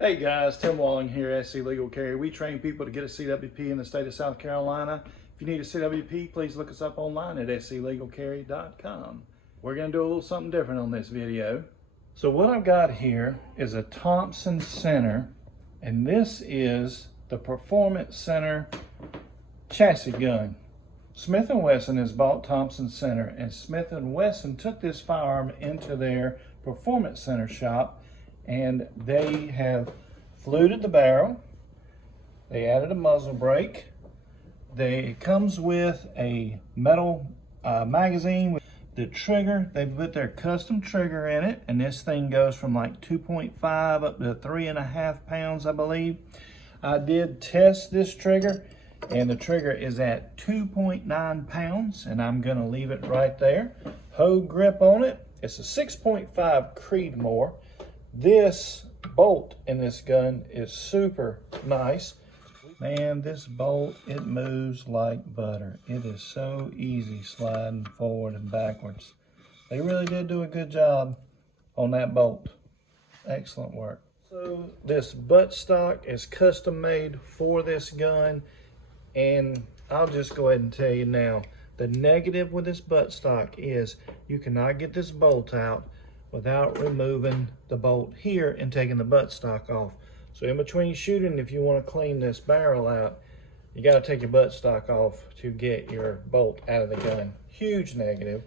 Hey guys, Tim Walling here at SC Legal Carry. We train people to get a CWP in the state of South Carolina. If you need a CWP, please look us up online at sclegalcarry.com. We're going to do a little something different on this video. So what I've got here is a Thompson Center, and this is the Performance Center chassis gun. Smith & Wesson has bought Thompson Center, and Smith & Wesson took this firearm into their Performance Center shop, and they have fluted the barrel. They added a muzzle brake. It comes with a metal magazine with the trigger. They put their custom trigger in it, and this thing goes from like 2.5 up to 3.5 pounds, I believe. I did test this trigger, and the trigger is at 2.9 pounds, and I'm gonna leave it right there. Hoe grip on it. It's a 6.5 Creedmoor. This bolt in this gun is super nice. Man, this bolt, it moves like butter. It is so easy sliding forward and backwards. They really did do a good job on that bolt. Excellent work. So this buttstock is custom made for this gun, and I'll just go ahead and tell you now, the negative with this buttstock is you cannot get this bolt out without removing the bolt here and taking the buttstock off. So in between shooting, if you want to clean this barrel out, you got to take your buttstock off to get your bolt out of the gun. Huge negative.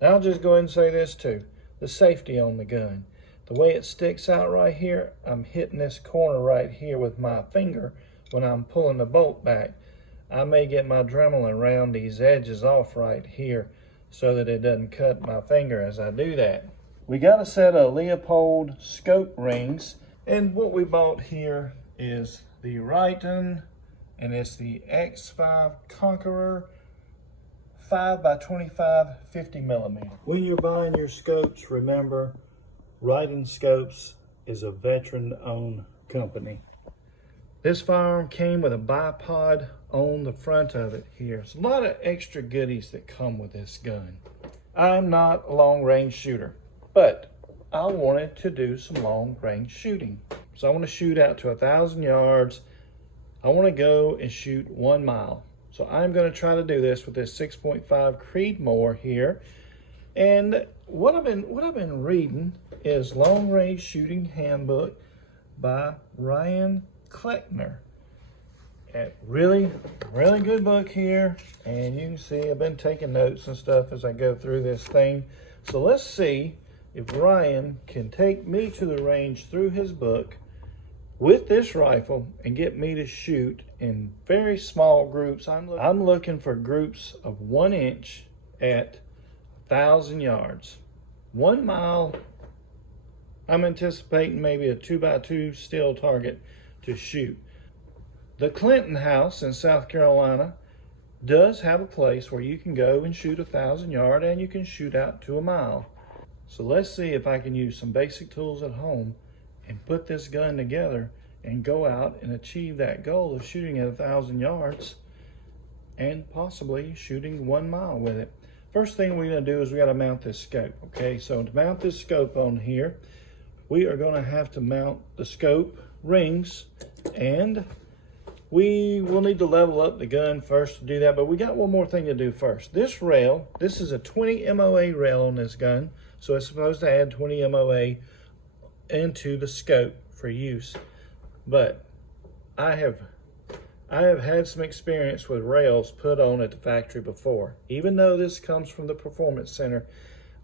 Now I'll just go ahead and say this too, the safety on the gun. The way it sticks out right here, I'm hitting this corner right here with my finger when I'm pulling the bolt back. I may get my Dremel and round these edges off right here so that it doesn't cut my finger as I do that. We got a set of Leopold scope rings, and what we bought here is the Riton, and it's the X5 Conqueror 5x25 50mm. When you're buying your scopes, remember Riton Scopes is a veteran-owned company. This firearm came with a bipod on the front of it here. There's a lot of extra goodies that come with this gun. I'm not a long-range shooter, but I wanted to do some long-range shooting. So I want to shoot out to 1,000 yards. I want to go and shoot 1 mile. So I'm going to try to do this with this 6.5 Creedmoor here. And what I've been reading is Long Range Sooting Handbook by Ryan Cleckner. Really good book here. And you can see I've been taking notes and stuff as I go through this thing. So let's see if Ryan can take me to the range through his book with this rifle and get me to shoot in very small groups. I'm looking for groups of 1 inch at 1,000 yards. 1 mile, I'm anticipating maybe a 2x2 steel target to shoot. The Clinton House in South Carolina does have a place where you can go and shoot 1,000 yard, and you can shoot out to 1 mile. So let's see if I can use some basic tools at home and put this gun together and go out and achieve that goal of shooting at 1,000 yards and possibly shooting 1 mile with it. First thing we're gonna do is we gotta mount this scope, okay? So to mount this scope on here, we are gonna have to mount the scope rings, and we will need to level up the gun first to do that, but we got one more thing to do first. This rail, this is a 20 MOA rail on this gun. So it's supposed to add 20 MOA into the scope for use. But I have had some experience with rails put on at the factory before. Even though this comes from the Performance Center,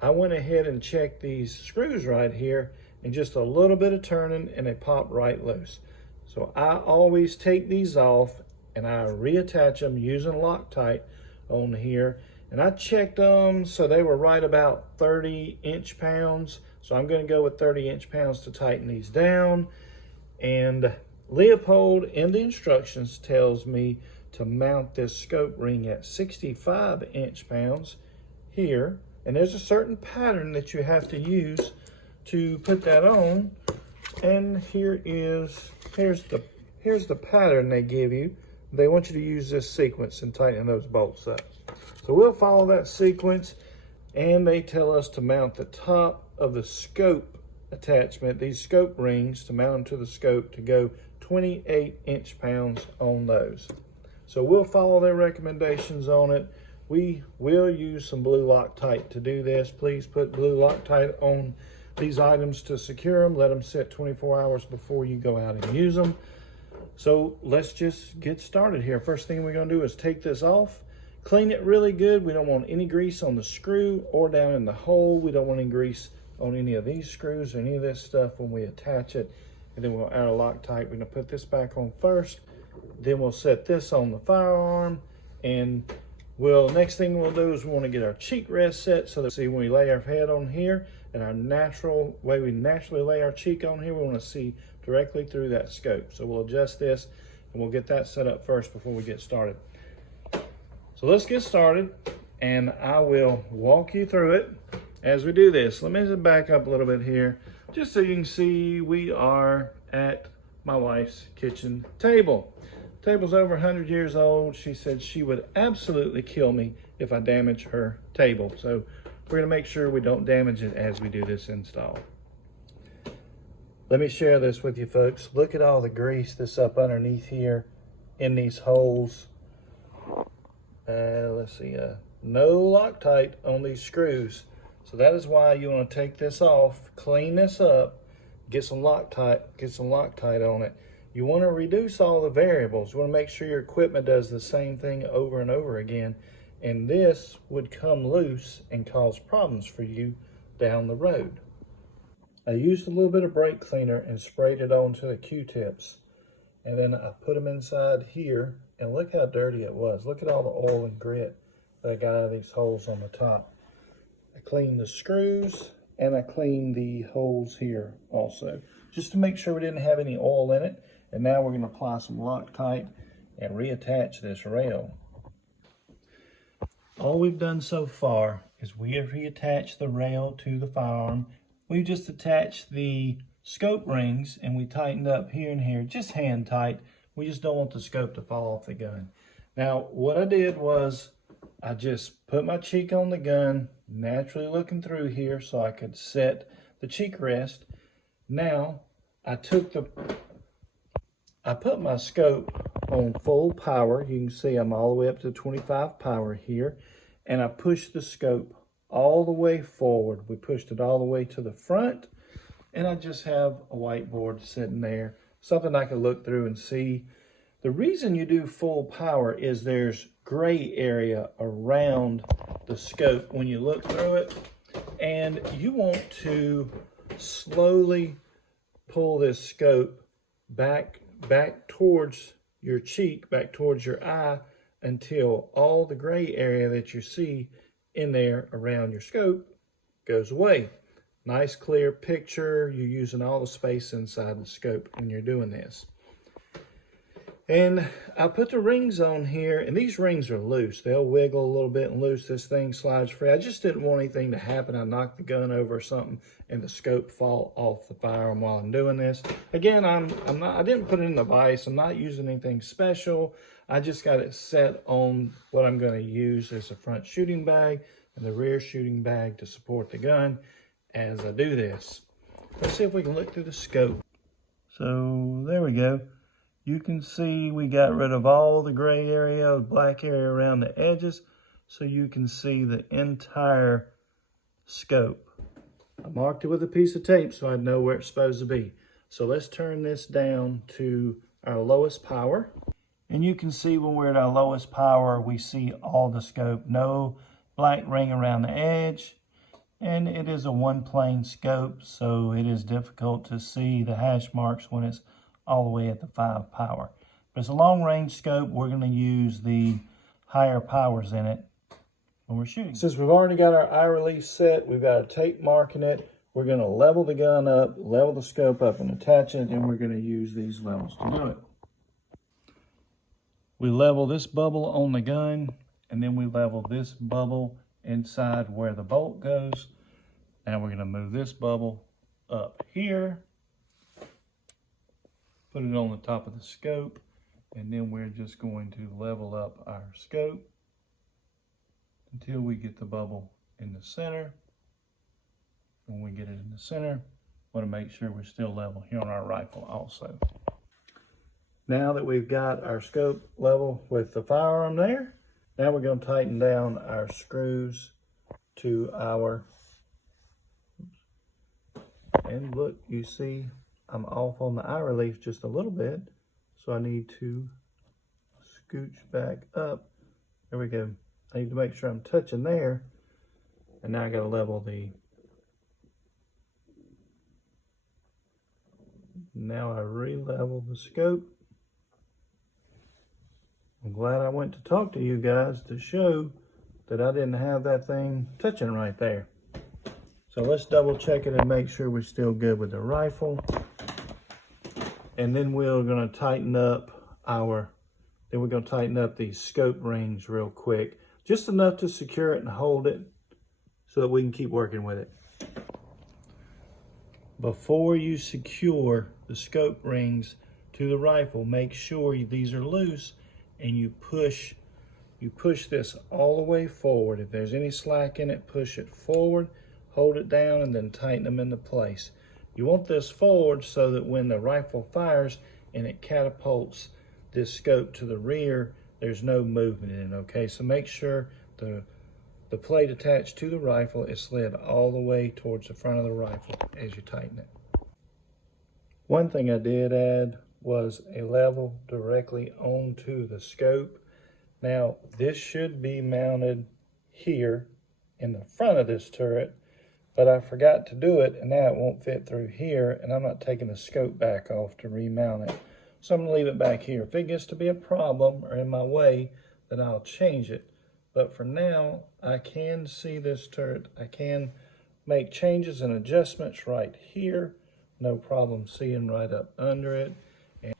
I went ahead and checked these screws right here, and just a little bit of turning and they pop right loose. So I always take these off and I reattach them using Loctite on here. And I checked them, so they were right about 30 inch-pounds. So I'm going to go with 30 inch-pounds to tighten these down. And Leopold in the instructions tells me to mount this scope ring at 65 inch-pounds here. And there's a certain pattern that you have to use to put that on. And here's the pattern they give you. They want you to use this sequence and tighten those bolts up. So we'll follow that sequence, and they tell us to mount the top of the scope attachment, these scope rings to mount them to the scope, to go 28 inch-pounds on those. So we'll follow their recommendations on it. We will use some blue Loctite to do this. Please put blue Loctite on these items to secure them. Let them sit 24 hours before you go out and use them. So let's just get started here. First thing we're gonna do is take this off, clean it really good. We don't want any grease on the screw or down in the hole. We don't want any grease on any of these screws or any of this stuff when we attach it. And then we'll add a Loctite. We're gonna put this back on first. Then we'll set this on the firearm. And next thing we'll do is we wanna get our cheek rest set so that, see, when we lay our head on here and our natural way we naturally lay our cheek on here, we wanna see directly through that scope. So we'll adjust this and we'll get that set up first before we get started. So let's get started and I will walk you through it as we do this. Let me just back up a little bit here, just so you can see we are at my wife's kitchen table. The table's over 100 years old. She said she would absolutely kill me if I damage her table. So we're gonna make sure we don't damage it as we do this install. Let me share this with you folks. Look at all the grease that's up underneath here in these holes. Let's see, no Loctite on these screws. So that is why you want to take this off, clean this up, get some Loctite on it. You want to reduce all the variables. You want to make sure your equipment does the same thing over and over again. And this would come loose and cause problems for you down the road. I used a little bit of brake cleaner and sprayed it onto the Q-tips. And then I put them inside here, and look how dirty it was. Look at all the oil and grit that I got out of these holes on the top. I cleaned the screws and I cleaned the holes here also, just to make sure we didn't have any oil in it. And now we're gonna apply some Loctite and reattach this rail. All we've done so far is we have reattached the rail to the firearm. We just attached the scope rings and we tightened up here and here, just hand tight. We just don't want the scope to fall off the gun. Now, what I did was I just put my cheek on the gun, naturally looking through here so I could set the cheek rest. Now, I put my scope on full power. You can see I'm all the way up to 25 power here. And I pushed the scope all the way forward. We pushed it all the way to the front. And I just have a whiteboard sitting there, something I can look through and see. The reason you do full power is there's gray area around the scope when you look through it. And you want to slowly pull this scope back towards your cheek, back towards your eye, until all the gray area that you see in there around your scope goes away. Nice clear picture. You're using all the space inside the scope when you're doing this. And I put the rings on here, and these rings are loose. They'll wiggle a little bit and loose. This thing slides free. I just didn't want anything to happen. I knocked the gun over or something and the scope fall off the firearm while I'm doing this. Again, I didn't put it in the vise. I'm not using anything special. I just got it set on what I'm going to use as a front shooting bag and the rear shooting bag to support the gun as I do this. Let's see if we can look through the scope. So there we go. You can see we got rid of all the gray area, the black area around the edges, so you can see the entire scope. I marked it with a piece of tape so I know where it's supposed to be. So let's turn this down to our lowest power. And you can see when we're at our lowest power, we see all the scope, no black ring around the edge. And it is a one plane scope, so it is difficult to see the hash marks when it's all the way at the 5 power. But it's a long range scope. We're going to use the higher powers in it when we're shooting. Since we've already got our eye release set, we've got a tape marking it. We're going to level the gun up, level the scope up and attach it, and we're going to use these levels to do it. We level this bubble on the gun, and then we level this bubble inside where the bolt goes. Now we're going to move this bubble up here, put it on the top of the scope, and then we're just going to level up our scope until we get the bubble in the center. When we get it in the center, Want to make sure we're still level here on our rifle also. Now that we've got our scope level with the firearm there, now we're going to tighten down our screws to our, and look, you see I'm off on the eye relief just a little bit, so I need to scooch back up. There we go. I need to make sure I'm touching there, and now I got to level the, now I re-level the scope. I'm glad I went to talk to you guys to show that I didn't have that thing touching right there. So let's double check it and make sure we're still good with the rifle. And then we're gonna tighten up the scope rings real quick. Just enough to secure it and hold it so that we can keep working with it. Before you secure the scope rings to the rifle, make sure these are loose and you push this all the way forward. If there's any slack in it, push it forward, hold it down, and then tighten them into place. You want this forward so that when the rifle fires and it catapults this scope to the rear, there's no movement in it, okay? So make sure the plate attached to the rifle is slid all the way towards the front of the rifle as you tighten it. One thing I did add was a level directly onto the scope. Now, this should be mounted here in the front of this turret, but I forgot to do it, and now it won't fit through here, and I'm not taking the scope back off to remount it. So I'm gonna leave it back here. If it gets to be a problem or in my way, then I'll change it. But for now, I can see this turret. I can make changes and adjustments right here. No problem seeing right up under it. And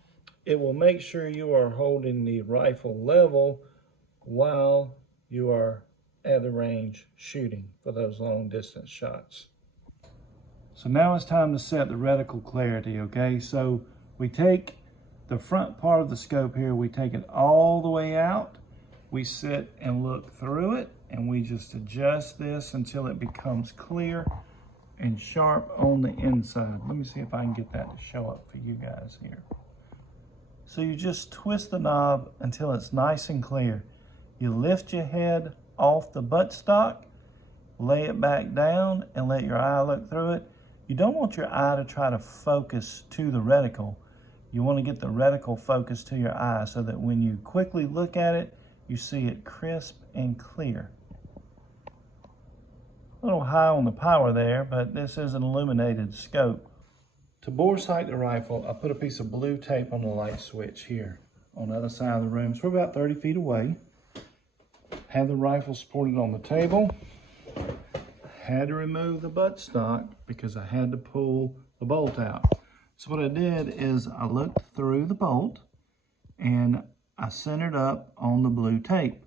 it will make sure you are holding the rifle level while you are at the range shooting for those long distance shots. So now it's time to set the reticle clarity, okay? So we take the front part of the scope here, we take it all the way out, we sit and look through it, and we just adjust this until it becomes clear and sharp on the inside. Let me see if I can get that to show up for you guys here. So you just twist the knob until it's nice and clear. You lift your head off the buttstock, lay it back down, and let your eye look through it. You don't want your eye to try to focus to the reticle. You want to get the reticle focused to your eye so that when you quickly look at it, you see it crisp and clear. A little high on the power there, but this is an illuminated scope. To bore sight the rifle, I put a piece of blue tape on the light switch here on the other side of the room. So we're about 30 feet away. Have the rifle supported on the table. Had to remove the buttstock because I had to pull the bolt out. So what I did is I looked through the bolt and I centered up on the blue tape.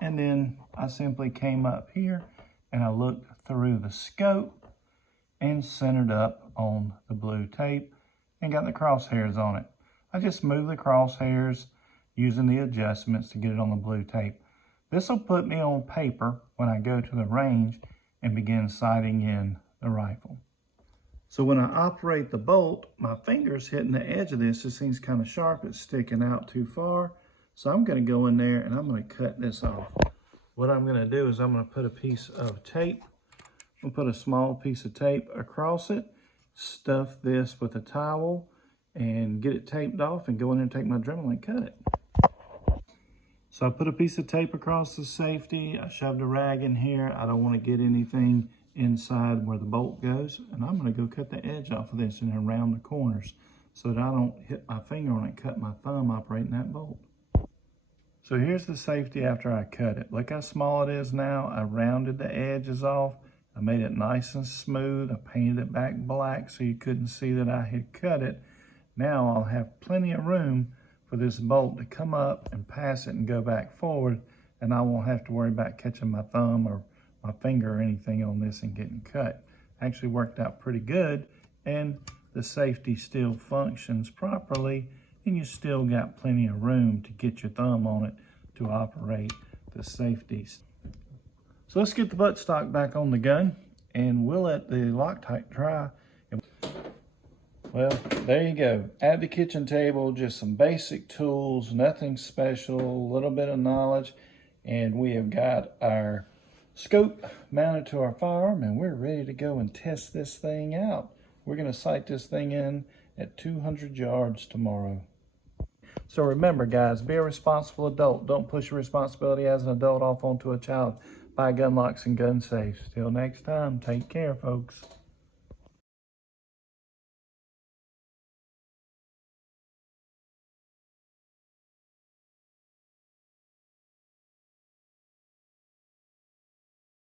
And then I simply came up here and I looked through the scope and centered up on the blue tape and got the crosshairs on it. I just moved the crosshairs using the adjustments to get it on the blue tape. This will put me on paper when I go to the range and begin sighting in the rifle. So when I operate the bolt, my finger's hitting the edge of this. This thing's kind of sharp, it's sticking out too far. So I'm gonna go in there and I'm gonna cut this off. What I'm gonna do is I'm gonna put a piece of tape. I'm gonna put a small piece of tape across it, stuff this with a towel and get it taped off and go in there and take my Dremel and cut it. So I put a piece of tape across the safety. I shoved a rag in here. I don't want to get anything inside where the bolt goes. And I'm going to go cut the edge off of this and around the corners so that I don't hit my finger on it and cut my thumb operating that bolt. So here's the safety after I cut it. Look how small it is now. I rounded the edges off. I made it nice and smooth. I painted it back black so you couldn't see that I had cut it. Now I'll have plenty of room for this bolt to come up and pass it and go back forward, and I won't have to worry about catching my thumb or my finger or anything on this and getting cut. Actually worked out pretty good, and the safety still functions properly, and you still got plenty of room to get your thumb on it to operate the safeties. So let's get the buttstock back on the gun, and we'll let the Loctite dry. Well, there you go. At the kitchen table, just some basic tools, nothing special, a little bit of knowledge, and we have got our scope mounted to our firearm, and we're ready to go and test this thing out. We're going to sight this thing in at 200 yards tomorrow. So remember, guys, be a responsible adult. Don't push your responsibility as an adult off onto a child. Buy gun locks and gun safes. Till next time, take care, folks.